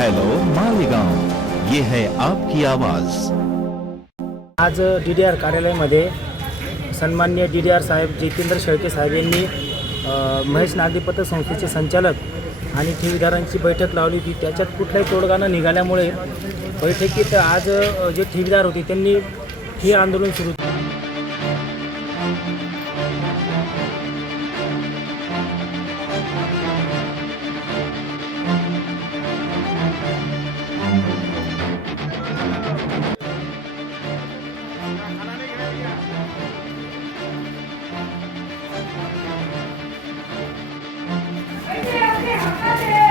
Hello Malegaon, ये है आपकी आवाज। आज DDR कार्यालयामध्ये सन्माननीय DDR साहेब जितेंद्र शेळके साहेब यांनी महेश नागरी पतसंस्थेचे संचालक आणि ठेवीदारांची बैठक लावली होती। त्याच्यात कुठलाही तोडगा न निघाल्यामुळे बैठकीत आज जे ठेवीदार होते त्यांनी हे आंदोलन सुरू केले।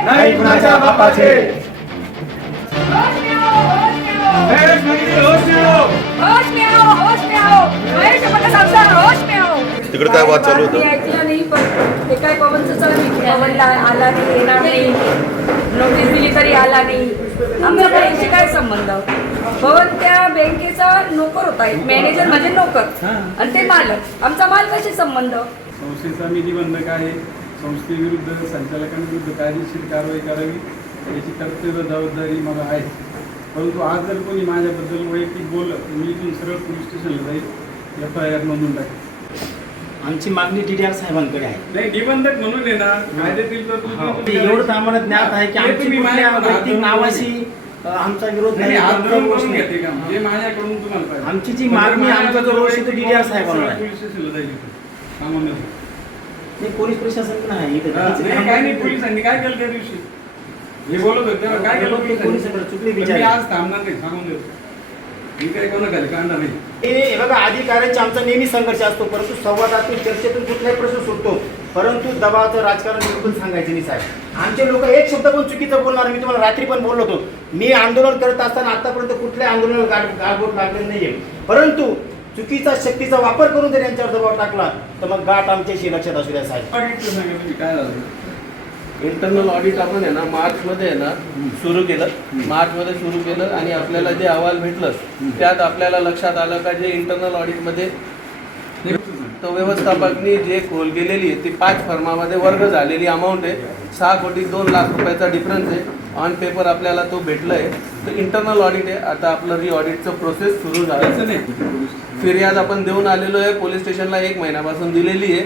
नाही कुणाच्या बापाचे तिकडे काय वाद चालू होता? ते काय पवनचं चालू पवनला आला नाही, येणार नाही, नोटीस दिली तरी आला नाही। आमचा बँकेशी काय संबंध? पवन त्या बँकेचा नोकर होता, मॅनेजर म्हणजे नोकर आणि ते मालक। आमचा मालकाशी संबंध। संस्थेचा निधीबंधक आहे, संस्थेविरुद्ध संचालकांविरुद्ध कायदेशीर कारवाई करावी याची कर्तव्य जबाबदारी मला आहे। परंतु आज जर कोणी माझ्याबद्दल वैयक्तिक बोललं तर मी इथून सरळ पोलीस स्टेशनला जाईल, FIR नोंदवून टाकेल। आमची मागणी DDR साहेबांकडे आहे। नाही, निबंधक म्हणून आहे ना, कायदेतील तरतुदी एवढं आम्हाला ज्ञात आहे की आमची कुठल्या वैयक्तिक नावाशी आमचा विरोध नाही। आंदोलन करून घेते का जे माझ्याकडून तुम्हाला पाहिजे? आमची जी मागणी आमचा जो रोष आहे तो DDR साहेबांना आहे। पोलीस स्टेशनला जाईल सांगून देतो। नाही, पोलीस प्रशासन पण आहे इथे। काय नाही, पोलिसांनी काय केलं त्या दिवशी? हे बोलत होते तेव्हा काय केलं पोलिसांकडे चुकली मी बिचारी। आज थांबणार नाही, सांगून देतो। मी काही कोणाखाली काढणार नाही। हे बघा, अधिकाऱ्यांचा आमचा नेहमी संघर्ष असतो, परंतु संवादातून चर्चेतून कुठलाही प्रश्न सुटतो, परंतु दबावाचं राजकारण बिलकुल सांगायचं नाही साहेब। आमचे लोक एक शब्द पण चुकीचं बोलणार। मी तुम्हाला रात्री पण बोललो होतो, मी आंदोलन करत असताना आतापर्यंत कुठल्याही आंदोलनाला गालबोट लागलेलं नाहीये, परंतु चुकीचा शक्तीचा वापर करून जर यांच्यावर दबाव टाकला तर मग गाठ आमच्याशी लक्षात असू द्या साहेब। काय झालं? इंटरनल ऑडिट आपण आहे ना मार्चमध्ये आहे ना सुरू केलं, मार्चमध्ये सुरू केलं आणि आपल्याला जे अहवाल भेटलं त्यात आपल्याला लक्षात आलं का जे इंटरनल ऑडिटमध्ये तो व्यवस्थापकनी जे खोल केलेली आहे ती 5 फर्मामध्ये वर्ग झालेली अमाऊंट आहे। 6,02,00,000 रुपयाचा डिफरन्स आहे। ऑन पेपर आपल्याला तो भेटला आहे। तर इंटरनल ऑडिट आहे, आता आपलं रिऑडिटचं प्रोसेस सुरू झालं। फिर्याद आपण देऊन आलेलो आहे, पोलीस स्टेशनला 1 महिन्यापासून दिलेली आहे।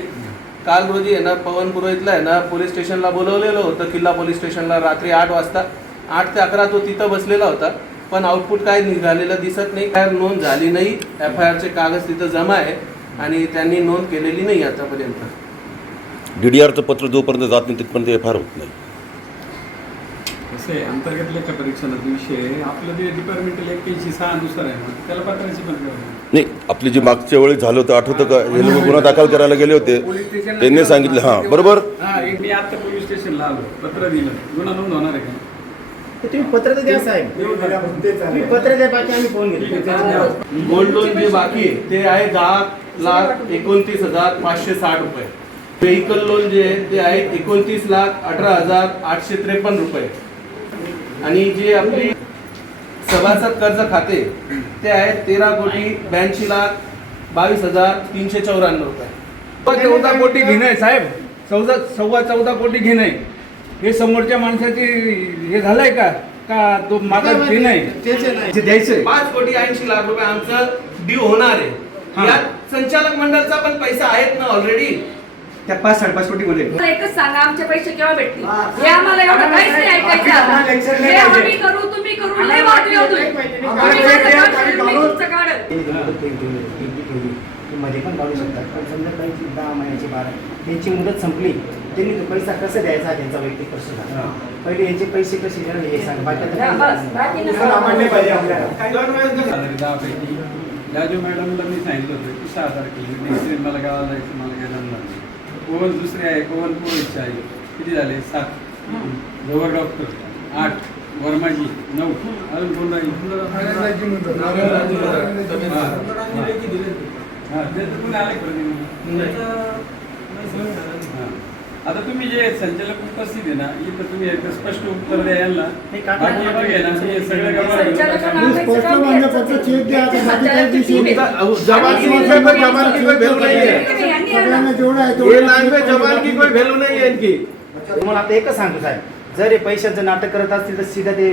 काल रोजी आहे ना पवन पुरोहितला आहे ना पोलीस स्टेशनला बोलवलेलं होतं, किल्ला पोलीस स्टेशनला रात्री 8 वाजता। 8 ते 11 तो तिथं बसलेला होता, पण आउटपुट काय निघालेलं दिसत नाही। काय नोंद झाली नाही, FIRचे कागद तिथं जमा आहे आणि त्यांनी नोंद केलेली नाही आतापर्यंत। DDRचं पत्र जोपर्यंत जात नाही तिथपर्यंत FIR होत नाही। कसं आहे, अंतर्गत लेखा परीक्षणाचा विषय आहे। आपलं जे डिपार्टमेंटल 81/6 नुसार आहे ना, त्याला पत्राची पण नाही, आपली जी मागच्या वेळी झालं होतं आठवतं का? हे लोक गुन्हा दाखल करायला गेले होते, त्यांनी सांगितलं हां बरोबर। मी आता पोलीस स्टेशनला आलो, पत्र दिलं, गुन्हा नोंद होणार आहे का? तुम्ही पत्र तर द्या साहेब, तुम्ही पत्र द्या, बाकी आम्ही फोन घेतो। गोल्ड लोन जे बाकी आहे ते आहे 10,29,560 रुपये। व्हेकल लोन जे आहे ते आहे 29,18,853 रुपये आणि जे आपली सभासद कर्ज खाते ते आहे 13,82,22,394 रुपये। 14 कोटी घेणं आहे साहेब, 14 कोटी घेणं आहे। हे समोरच्या माणसाची हे झालंय का तो माझा घेणं आहे ते द्यायचंय। 5,80,00,000 रुपये आमचं ड्यू होणार आहे। यात संचालक मंडळाचा पण पैसा आहेत ना ऑलरेडी त्या 5-5.5 कोटी मध्ये। एकच सांगा, आमचे पैसे केव्हा भेटतील? हे आम्हाला एवढं काहीच नाही ऐकायचं। हे आम्ही करू, तुम्ही करू, लय वाद होतोय। मध्ये पण काढू शकतात, पण समजा काही 10 महिन्याची 12 त्यांची मुदत संपली, त्यांनी तो पैसा कसा द्यायचा हा त्यांचा वैयक्तिक प्रश्न झाला। पहिले यांचे पैसे कसे देणार हे सांगा, बाकी सामान्य पाहिजे आपल्याला। राजू मॅडमला मी सांगितलं होतं की 6,000 केली, मला गावाला जायचं, मला काय जमणार नाही। पवन दुसरे आहे, पवन पुरोहितचे आहे, किती झाले? 7। जवळ डॉक्टर 8, वर्माजी 9, अजून कोण राहील? आता तुम्ही जे संचालक उपस्थित आहे ना, इथं तुम्ही एक स्पष्ट उत्तर द्या यांना। बाकी बघा ना, हे सगळं तुम्हाला आता एकच सांगतो साहेब, जर हे पैशाचं नाटक करत असतील तर सीधा ते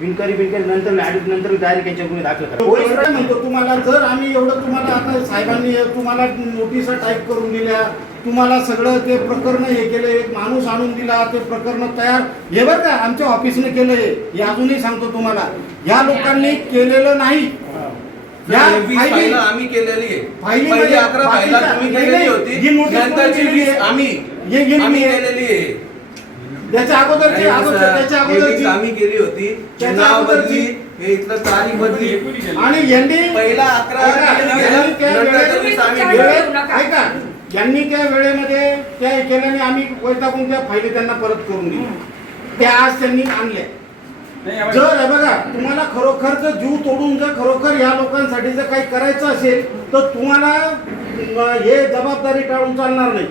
विनकरी नंतर नंतर डायरेक्ट यांच्यावर गुन्हे दाखल करा. पोलीस काय म्हणतो तुम्हाला, जर आम्ही एवढं तुम्हाला आता साहेबांनी तुम्हाला नोटिसा टाईप करून दिल्या, तुम्हाला सगळं ते प्रकरण हे केलं, एक माणूस आणून दिला, ते प्रकरण तयार हे बरं का आमच्या ऑफिसने केलं हे अजूनही सांगतो तुम्हाला, या लोकांनी केलेलं नाही. या फाईल आम्ही केलेली आहे. फाईली पहिली म्हणजे 11 फाईला बाकीच्या- तुम्ही नाही, केलेली नाही, होती, ही notice नंतरची केलेली 20 आहे. आम्ही हे गेलेली आम्ही आहे. केलेली आहे. त्याच्या अगोदरची नाही सर, त्याच्या हे अगोदरची 20 आम्ही केली होती. त्याच्या नाव अगोदरची- बदली, हे इथलं तारीख बदली. आणि यांनी पहिला 11 ऐका, केलं, यांनी त्या नंतर वेळेत- तुम्ही आम्ही वेळेत- केलं. वेळेत- ऐका, यांनी त्या वेळेमध्ये त्या केल्याने आम्ही वैतागून त्या फायली त्यांना परत करून दिली. त्या आज त्यांनी आणल्या. जर हे बघा तुम्हाला खरोखर जर जीव तोडून जर खरोखर या लोकांसाठी जर काही करायचं असेल तर तुम्हाला हे जबाबदारी टाळून चालणार नाही.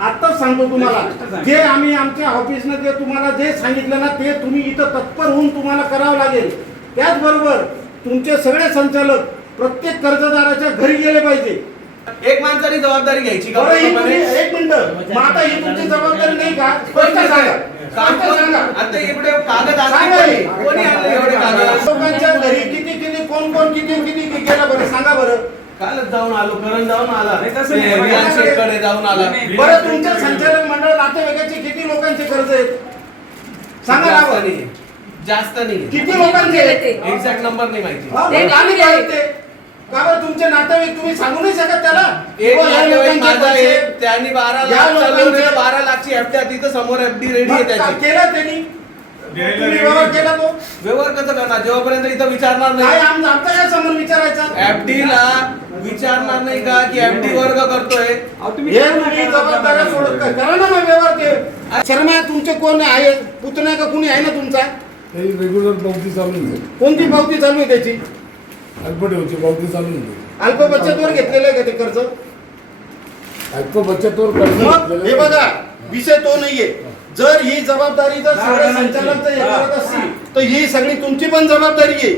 आताच सांगतो तुम्हाला, जे आम्ही आमच्या ऑफिसनं जे तुम्हाला जे सांगितलं ना ते तुम्ही इथं तत्पर होऊन तुम्हाला करावं लागेल. त्याचबरोबर तुमचे सगळे संचालक प्रत्येक कर्जदाराच्या घरी गेले पाहिजे. एक माणसाने जबाबदारी घ्यायची का? बरं, ही तुम्ही- एक मिनिट, मग आता ही तुमची जबाबदारी नाही का? स्पष्ट सांगा. स्पष्ट सांगा. आता एवढे कागद सांगा आणले हे. कोणी आणले एवढे कागद? लोकांच्या घरी किती किती कोण किती गेला बरं सांगा बरं. कालच जाऊन आलो, करण जाऊन आला, नाही, तसं नाही. रिलायन्स शेटकडे जाऊन आला. नाही, बरं तुमच्या संचालक मंडळ नातेवाईकाचे किती लोकांचे कर्ज आहेत सांगा ना जास्त बरं. नाही, जास्त नाही. किती लोकांचे आहेत? ते एक्झॅक्ट नंबर नाही माहिती. हा, ते मग आम्ही किती आहेत? काय ते? का बरं तुमचे नातेवाईक तुम्ही सांगू नाही शकत त्याला एक बुवा, या नातेवाईक लोकांचे माझा आहे, पैसे- त्यांनी 12 या लाख चालवले, लोकांचे- 12 लाखची एफडी आहे, तिथं समोर एफडी रेडी आहे मग का त्याची. केला त्यांनी तुम्ही व्यवहार केला तो व्यवहार कसं करणार जेव्हापर्यंत इथं विचारणार काय नाही? आमचा काय संबंध विचारायचा एफडी ला विचारणार नाही का की एफडी वर्ग करतोय? हे तुम्ही जबाबदाऱ्या सोडत काय करा ना मग व्यवहार ते शर्मा तुमचे कोण आहे पुतण्या का कुणी आहे ना तुमचा रेग्युलर पावती चालू आहे. कोणती पावती चालू आहे त्याची अल्पठेवची पावती चालू आहे. अल्प बचतवर घेतलेलं आहे का ते कर्ज अल्प बचतवर कर्ज मग घेतलेलं हे आहे. बघा विषय तो नाहीये. जर ही जबाबदारी जर सगळे संचालक जर हे करत असतील तर ही सगळी तुमची पण जबाबदारी आहे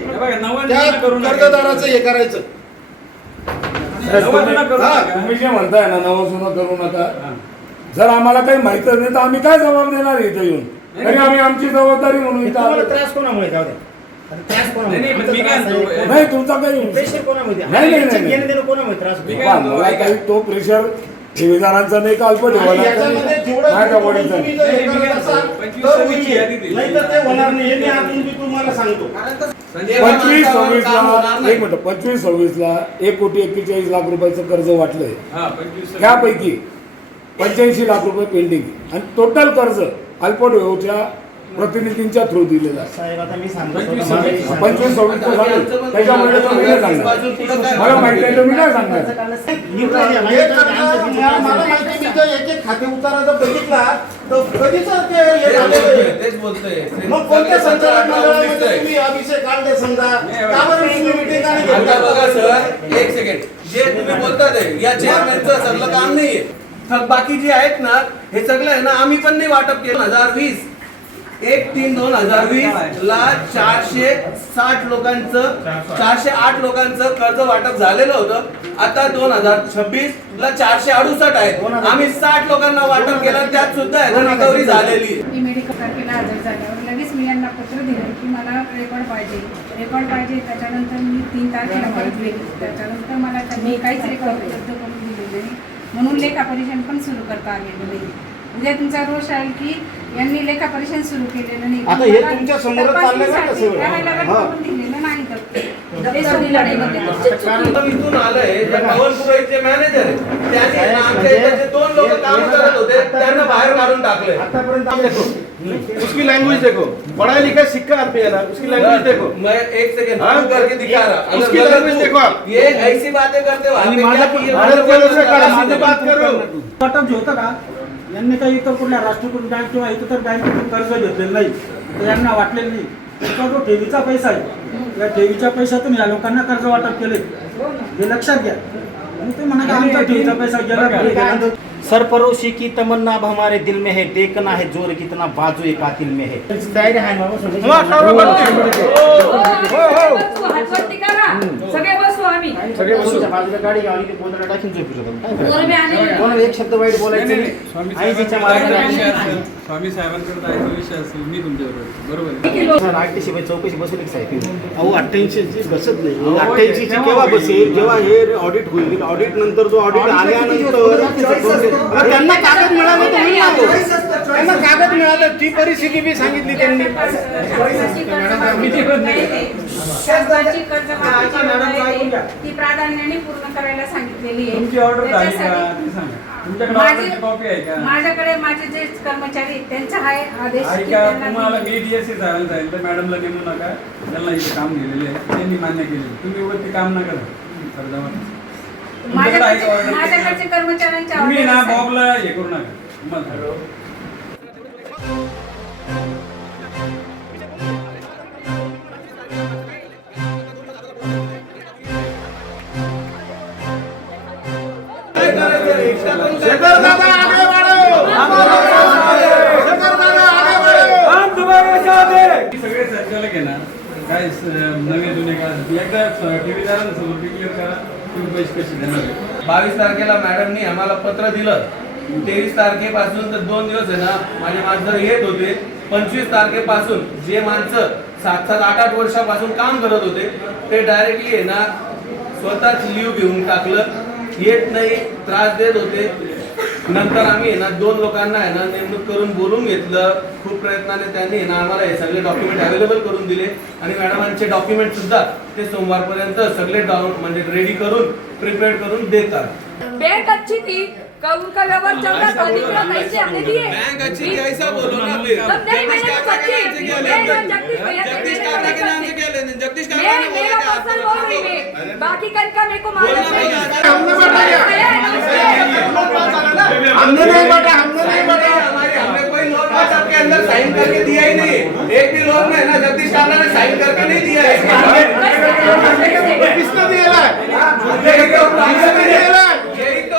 त्या कर्जदाराचं हे करायचं. तुम्ही जे म्हणताय ना नवं करू नका. जर आम्हाला काही माहित नाही तर आम्ही काय जबाब देणार इथे येऊन? तरी आम्ही आमची जबाबदारी म्हणून इथं तुम्हाला आलो. त्रास कोणामुळे जाऊ द्या. आता त्रास कोणामुळे? नाही, पण मी आमचा काय त्रास म्हणतो, आहे. नाही तुमचा काही प्रेशर कोणामुळे? नाही, नाही, यांचं नाही. घेणं देणं कोणामुळे त्रास होतो? मी काय पहा, म्हणतो, मला काही तो प्रेशर ठेवीदारांचा नाही का अल्प आणि ठेवायला याच्यामध्ये जेवढं माझ्या तुम्ही वडीलचा तुम्ही जर हे करत असाल तर होईल. नाही तर ते होणार नाही हे मी अजून मी तुम्हाला सांगतो. जेव्हा 25-26 माणसावर काम होणार ला नाही. एक मिनिट 25-26 ला 1,41 लाख रुपयाचं कर्ज वाटलंय. हा, 25 त्यापैकी 85 लाख रुपये पेंडिंग आणि टोटल कर्ज अल्पठेवच्या प्रतिनिधींच्या थ्रू दिलेलं आहे. साहेब आता मी सांगतो 25-26 तर झालं. त्याच्यामुळे तर मी नाही सांगणार. मला माहिती आहे तर मी नाही सांगणार. हे कर्ज मला माहिती मी जर एक एक खाते उतारा जर बघितला तर कधीच ते हे झालेलं आहे. तेच बोलतोय. मग कोणत्या संचालक मंडळामध्ये दिसतंय. तुम्ही अभिषेक काढले समजा का बरं तुम्ही मिटिंग आणि आता बघा घेतला? सर, एक सेकंड, जे तुम्ही बोलतात आहे, या चेअरमॅनचं सगळं काम नाहीये. बाकी जे आहेत ना हे सगळं आहे ना आम्ही पण नाही वाटप केलं. 2020 1/3/2020 ला 460 लोकांचं 408 लोकांचं कर्ज वाटप झालेलं होतं. आता 2026 ला 468 आहेत. आम्ही 60 लोकांना वाटप केलं, त्यात सुद्धा रिकव्हरी झालेली आहे. मी मेडिकल तारखेला हजर झाल्यावर लगेच मी यांना पत्र दिलं की मला रेकॉर्ड पाहिजे. त्याच्यानंतर मी 3 तारखेला परत गेली. त्याच्यानंतर मला त्यांनी काहीच रेकॉर्ड उपलब्ध करून दिलेलं नाही, म्हणून लेखापरीक्षण पण सुरू करता आलेलं नाही. उद्या तुमचा रोष आहे की यांनी लेखापरीक्षण सुरू केलेलं नाही. आता हे तुमच्या समोरच चाललंय का तपासणीसाठी कसं? करायला हा. करून दिलेलं नाही तर ते सोडीमध्ये कारण इथून आलंय जे पवन पुरोहितचे मॅनेजर आहे त्यांनी ना आमच्या इथे जे 2 लोक काम करत होते त्यांना बाहेर काढून टाकले. आतापर्यंत आप देखो उसकी लैंग्वेज देखो पढ़ा लिखा सिक्का आप पे है ना उसकी लैंग्वेज देखो मैं एक सेकंड हाँ? करके दिखा रहा उसकी अगर लैंग्वेज देखो आप. ये ऐसी बातें करते हो आणि आप माझा क्या किए? भारत पोलिसला काढा, माझी बात करू. वाटप जे होतं का यांनी काही इतर कुठल्या राष्ट्रीयकृत बँक किंवा इतर बँकेतून कर्ज घेतलेलं नाही तर यांना वाटलेलं नाही. त्याचा जो ठेवीचा पैसा आहे या ठेवीच्या पैशातून या लोकांना कर्ज वाटप केले हे लक्षात घ्या. आणि ते म्हणा की आमचा ठेवीचा पैसा गेला. सरफरोशी की तमन्ना अब हमारे दिल में है, देखना है जोर कितना बाजू कातिल में है. तयारी आहे ना? हातवरती करा, सगळे बसू आम्ही मी तुमच्या बाजूला गाडी घ्यावी आणि ते बोलताना टाकीन झोपू शकतो. पोरं बी आले. कोणाला एक शब्द वाईट बोलायचं नाही, नाही. नाही. स्वामी आईच्या साहेबांकडे मार्गाने विषय असेल, स्वामी साहेबांकडे जायचा विषय असेल मी तुमच्याबरोबर बरोबर आहे. सर, 88 बाई चौकशी बसवली साहेब. अहो 88 बसत नाही 88 ची केव्हा बसेल जेव्हा हे ऑडिट होईल. ऑडिट नंतर जो ऑडिट आल्यानंतर त्यांना कागद मिळालं तर होईल ना तो. त्यांना कागद मिळालं ती परिस्थिती बी सांगितली त्यांनी. शासनाची कर्जमाफीची योजना आहे, ती प्राधान्याने पूर्ण करायला सांगितलेली आहे. तुमची ऑर्डर झाली का त्याच्यासाठी ते सांगा. तुमच्याकडे ऑर्डरची कॉपी आहे का? माझ्याकडे माझे जे कर्मचारी आहेत, त्यांचा हा आदेश की ऐका त्यांना तुम्हाला मी- मी डीएससी साहेबांना सांगितलं मॅडमला नेमू नका त्यांना इथे काम दिलेले आहे त्यांनी मान्य केलेले तुम्ही वरती काम नका माझ्याकडचे कर्मचाऱ्यांच्या तुम्ही ना order आहेत. बॉबला हे करू नका तुम्हाला सांगतो. शेखर दादा आगे वाढो. शेखर दादा आगे वाढो. सगळे संचालक आहे ना काय नवे जुने का एकदा ठेवीदारांना समोर डिक्लेअर करा तुम्ही पैसे कसे देणार 22 तारखेला मॅडमनी आम्हाला पत्र दिलं. 23 तारखेपासून तर 2 दिवस आहे ना माझे माणसं येत होते. 25 तारखेपासून जे माणसं 7-7, 8-8 वर्षापासून काम करत होते ते डायरेक्टली आहे ना स्वतःच लीव्ह घेऊन टाकलं. येत नाही, त्रास देत होते. नंतर आम्ही आहे ना 2 लोकांना आहे ना नेमणूक करून बोलून घेतलं. खूप प्रयत्नाने त्यांनी आहे ना आम्हाला हे सगळे डॉक्युमेंट अवेलेबल करून दिले आणि मॅडमांचे डॉक्युमेंट सुद्धा ते सोमवारपर्यंत सगळे म्हणजे रेडी करून प्रिपेअर करून देतात. बैंक अच्छी थी उनका व्यवहार चल रहा था दिख रहा था इसलिए हमने दिए बैंक अच्छी थी ऐसा बोलो ना फिर तब नहीं मैंने तो सच्ची जगदीश भैया जगदीश काबरा के नाम से क्या लेने जगदीश काबरा मैं ने बोला मेरा कि आप पर्सनल बोल रही मैं बाकी का मेरे को मालूम नहीं हमने नहीं बांटा, हमने नहीं बांटा. हमने कोई लोन पास आपके अंदर साइन करके दिया ही नहीं. एक भी लोन में ना जगदीश काबरा ने साइन करके नहीं दिया है. किसने दिया है? यही तो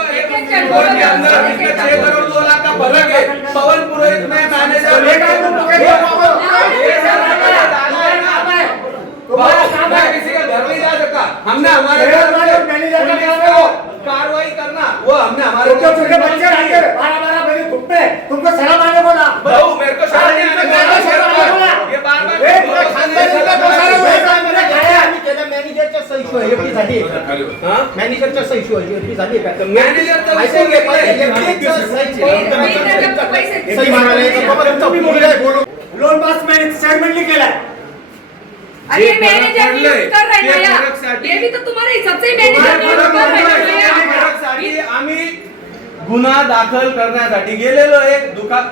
लोन के अंदर 6 करोड़ 2 लाख का फर्क है. पवन पुरोहित में मैनेजर मैं किसी का घर नहीं जा सकता. हमने हमारे कार्रवाई करना वो हमने हमारे तुमको शर्म आने बोला भाऊ मेरे को शर्म नहीं आने ये मॅनेजरच्या सही झाली मॅनेजरच्या सही झाली का मॅनेजर तर विषय सही मागायला लोन पास मैंने चेयरमैन ने केला अरे मैनेजर नियुक्त कर रहे हैं यार ये भी तो तुम्हारे हिसाब से मैनेजर नियुक्त कर रहे हैं यार आम्ही गुन्हा दाखल करण्यासाठी गेलेलो एक दुकान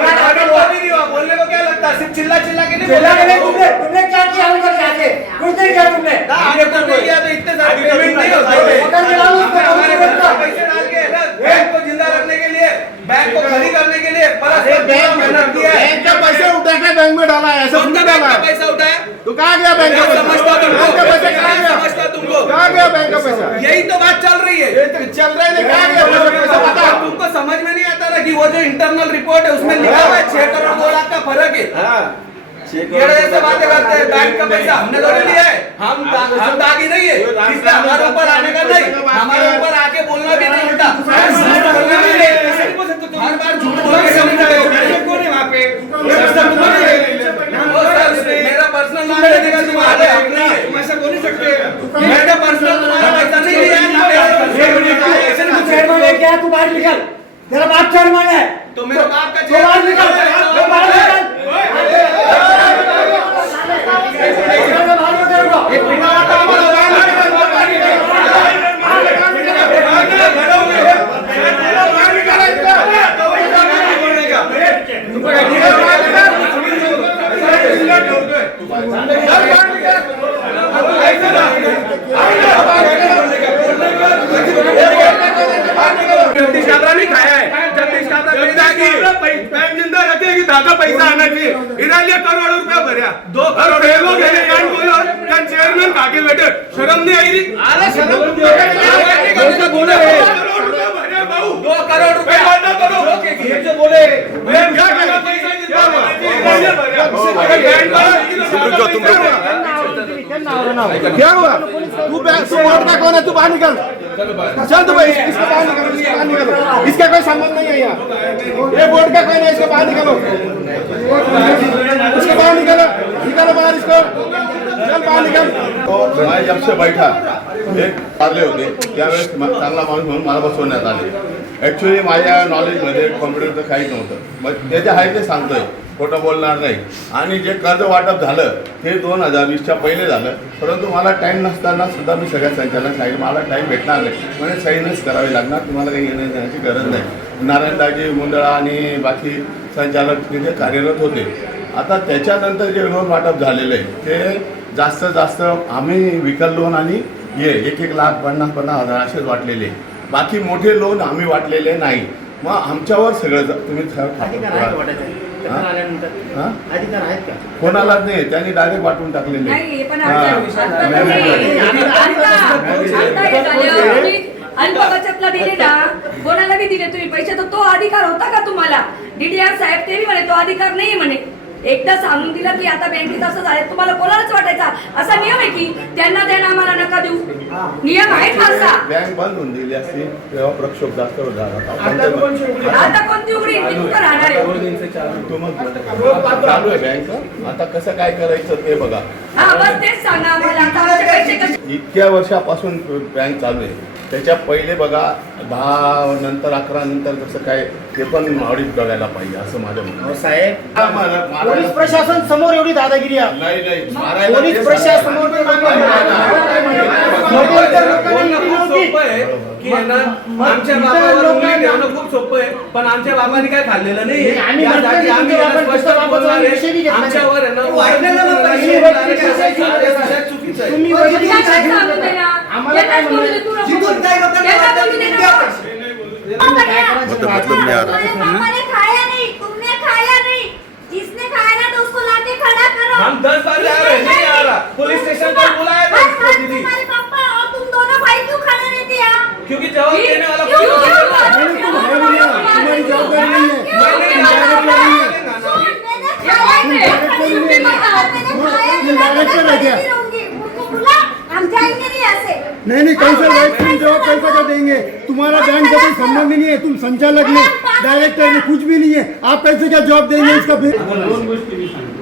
बोलने को क्या लगता है सिर्फ चिल्ला चिल्ला के नहीं तुमने क्या किया उनको जाके कुछ नहीं किया तुमने आपने कुछ नहीं किया तो इतने सारे पेमेंट नहीं होते हमारे पैसे डाल के बैंक को जिंदा रखने के लिए बैंक को खड़ी करने के लिए बैंक का पैसे उठा के बैंक में डाला है. ऐसा थोड़ी डाला है. पैसा उठाया तो कहाँ गया बैंक का पैसा? समझता बैंक का पैसा कहाँ गया? समझता तुमको कहाँ गया बैंक का पैसा? यही तो बात चल रही है ये तो चल रहा है नहीं, कहाँ गया पैसा बता. तुमको समझ में नहीं आता ना कि वो जो इंटरनल रिपोर्ट है उसमें लिखा हुआ है 6 करोड़ 2 लाख का फर्क है. ये जैसे बातें करते हैं बैंक का पैसा हमने थोड़ी लिया है. हम दागी नहीं है इसलिए हमारे ऊपर आने का नहीं. हमारे ऊपर आके बोलना भी नहीं उल्टा बोलना भी नहीं. हर बार झूठ बोल के कौन है वहाँ पे मेरा पर्सनल नाम लेने तुम्हारे हक नहीं है. तुम ऐसा बोल नहीं सकते. मेरा पर्सनल तुम्हारा पैसा नहीं लिया क्या तू बाहर निकल तेरा बाप चेयरमैन है तो मेरा बाप का तो बाहर निकल तो बाहर निकल जगदीश काबरा नहीं खाया है. जगदीश काबरा बैंक जिंदा रखेगी दादा पैसा आना चाहिए. इधर करोड़ रुपया भरया 2 करोड़ लोग चेयरमैन खाके बैठे शर्म नहीं आई. अरे शर्म 2 करोड़ रुपया बोले तुम रुको क्या हुआ तू बोर्ड का कौन है तू बाहर निकल चल तू भाई इसको बाहर निकालो इसको बाहर निकालो इसका कोई संबंध नहीं है यहाँ ये बोर्ड का कोई नहीं इसको बाहर निकालो इसको बाहर निकालो बाहर इसको चल बाहर निकल तो मैं जब से बैठा एक पारले होते त्यावेळेस चांगला माणूस म्हणून मला बसवण्यात आले. ॲक्च्युली माझ्या नॉलेजमध्ये कॉम्प्युटरचं काहीच नव्हतं. मग त्याचे आहे ते सांगतोय, खोटं बोलणार नाही. आणि जे कर्ज वाटप झालं ते 2020च्या पहिले झालं. परंतु मला टाईम नसताना सुद्धा मी सगळ्या संचालक सांगितलं मला टाईम भेटणार नाही, म्हणजे साईनच करावी लागणार, तुम्हाला काही येण्या जाण्याची गरज नाही. नारायणदाजी मुंदळा आणि बाकी संचालक तिथे कार्यरत होते. आता त्याच्यानंतर जे लोन वाटप झालेलं आहे ते जास्तीत जास्त आम्ही विकल लोन आणि हे 1-1 लाख 50-50 हजार असेच वाटलेले. बाकी मोठे लोन आम्ही वाटलेले नाही. मग आमच्यावर सगळं तुम्ही अधिकार आहे का वाटायचं? तक्रार आल्यानंतर अधिकार आहेत का? कोणालाच नाही, त्यांनी डायरेक्ट वाटून टाकलेले. नाही पण अल्प बचतला दिले ना, कोणाला बी दिले तुम्ही पैसे, तर तो अधिकार होता का तुम्हाला? DDR साहेब ते म्हणे तो अधिकार नाही म्हणे. एकदा सांगून दिलं की आता बँकेत असं झालं, तुम्हाला कोणालाच वाटायचा असा नियम आहे की त्यांना द्या आम्हाला नका देऊ? नियम आहे का असा? बँक बंद होऊन दिली असती तेव्हा प्रक्षोभ जास्त झाला. आता कोणती उघडी कुठं राहणार आहे? चालू आहे बँक. आता कसं काय करायचं ते बघा. हा बस तेच सांगा आम्हाला. आता आमचे पैसे कसे? इतक्या वर्षापासून बँक चालू आहे. त्याच्या पहिले बघा 10 नंतर 11 नंतर कसं काय ते पण ऑडिट बघायला पाहिजे असं माझं म्हणणं. साहेब पोलीस प्रशासन समोर एवढी दादागिरी आहे. नाही पोलीस प्रशासन समोर की आहे ना, आमच्या बाबावर उंगली ठेवणं खूप सोपं आहे, पण आमच्या बाबांनी काय खाल्लेलं नाही. आम्ही यासाठी आम्ही याला स्पष्ट बोलणार आहे, आमच्यावर आहे ना चुकीचं आहे. तुम्ही काय सांगू दे ना? आम्हाला काय बोलू दे, तू नको बोलू. त्यांना बोलू दे ना. मतलब नहीं आ रहा. पापा ने खाया नहीं, तुमने खाया नहीं, जिसने खाया ना तो उसको लाके खड़ा करो. हम 10 बार जा रहे हैं, नहीं आ रहा. पुलिस स्टेशन पर बुलाया था उसको दीदी, तुम्हारे पापा और तुम दोनों भाई क्यों खड़ा रहते हैं? क्योंकि जवाब देने वाला कोई नहीं है. तुम्हारी जवाबदारी नहीं है. मैंने खाया नहीं, मैंने खाया नहीं, उनको बुला, हम जाएंगे नहीं ऐसे. नहीं कैसे राइट तुम जवाब कैसा कर देंगे? तुम्हारा बैंक का कोई संबंध नहीं है, तुम संचालक नहीं, डायरेक्टर नहीं, कुछ भी नहीं है. आप कैसे क्या जवाब देंगे इसका? फिर दोन गोष्टी मी सांगतो.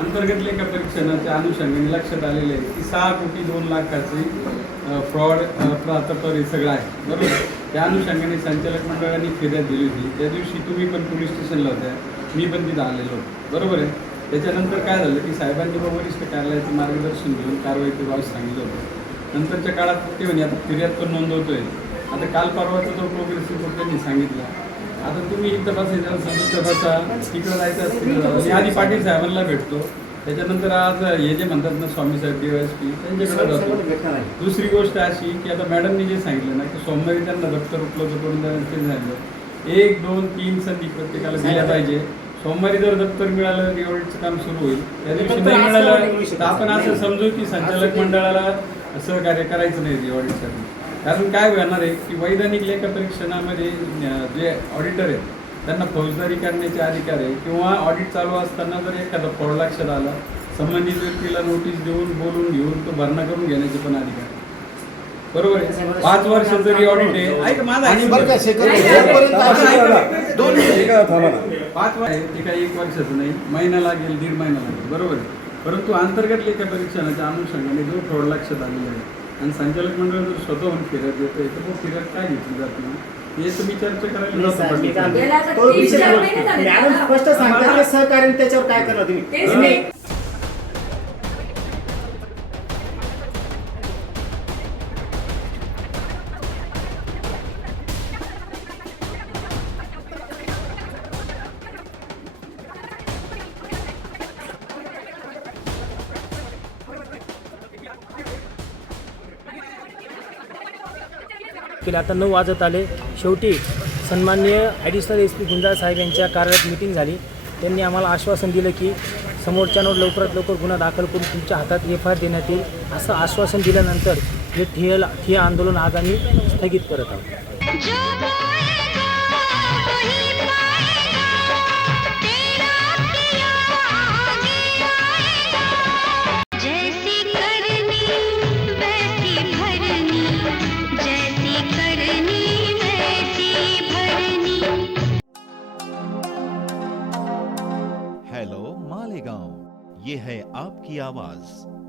अंतर्गत लेखा परीक्षणाच्या अनुषंगाने लक्षात आलेले आहे की 6 कोटी 2 लाखाचे फ्रॉड अफरातफर हे सगळं आहे, बरोबर. त्या अनुषंगाने संचालक मंडळाने फिर्याद दिली होती. त्या दिवशी तुम्ही पण पोलीस स्टेशनला होत्या, मी पण तिथं आलेलो होतो, बरोबर आहे. त्याच्यानंतर काय झालं की साहेबांनी वरिष्ठ कार्यालयाचे मार्गदर्शन घेऊन कारवाई करायला सांगितलं होतं. नंतरच्या काळात ते म्हणे आता फिर्याद पण नोंदवतोय. आता काल परवाचा तो प्रोग्रेस रिपोर्ट त्यांनी सांगितला. आता तुम्ही इथं बसायचं सांगितलं बसा, तिकडं जायचं असतं. मी आधी पाटील साहेबांना भेटतो, त्याच्यानंतर आज हे जे म्हणतात ना स्वामी साहेब DYSP त्यांच्याकडे जातो. दुसरी गोष्ट अशी की आता मॅडमनी जे सांगितलं ना की सोमवारी त्यांना दप्तर उपलब्ध करून द्यायचं झालं. 1, 2, 3 संधी प्रत्येकाला दिल्या पाहिजे. सोमवारी जर दप्तर मिळालं ऑडिटचं काम सुरू होईल. त्या दिवशी नाही मिळालं तर आपण असं समजू की संचालक मंडळाला सहकार्य करायचं नाही ऑडिटसाठी. कारण काय होणार आहे की वैधानिक लेखा परीक्षणामध्ये जे ऑडिटर आहेत त्यांना फौजदारी करण्याचे अधिकार आहे, किंवा ऑडिट चालू असताना जर एखादा फ्रॉड लक्षात आला संबंधित व्यक्तीला नोटीस देऊन बोलून घेऊन तो भरणा करून घेण्याचे पण अधिकार आहे, बरोबर आहे. 5 वर्ष जरी ऑडिट आहे, ऐका माझा 5 आहे ते काही 1 वर्षाचं नाही, महिना लागेल 1.5 महिना लागेल, बरोबर आहे. परंतु अंतर्गत लेखा परीक्षणाच्या अनुषंगाने जो फ्रॉड लक्षात आलेला आहे आणि संचालक मंडळ जर स्वतःहून फिर्याद देतोय तर तो फिर्याद काय घेतली जात नाही हे तुम्ही चर्चा करायला. तो विषय मॅडम स्पष्ट सांगतात सहकार्य त्याच्यावर काय करणार तुम्ही? केले. आता 9 वाजत आले. शेवटी सन्माननीय ॲडिशनल SP गुंजाळ साहेब यांच्या कार्यालयात मीटिंग झाली. त्यांनी आम्हाला आश्वासन दिलं की समोरच्यावर लवकरात लवकर गुन्हा दाखल करून तुमच्या हातात FIR देण्यात येईल, असं आश्वासन दिल्यानंतर हे ठिय्या आंदोलन आज आम्ही स्थगित करत आहोत. जैसी करनी मालेगांव, ये है आपकी आवाज।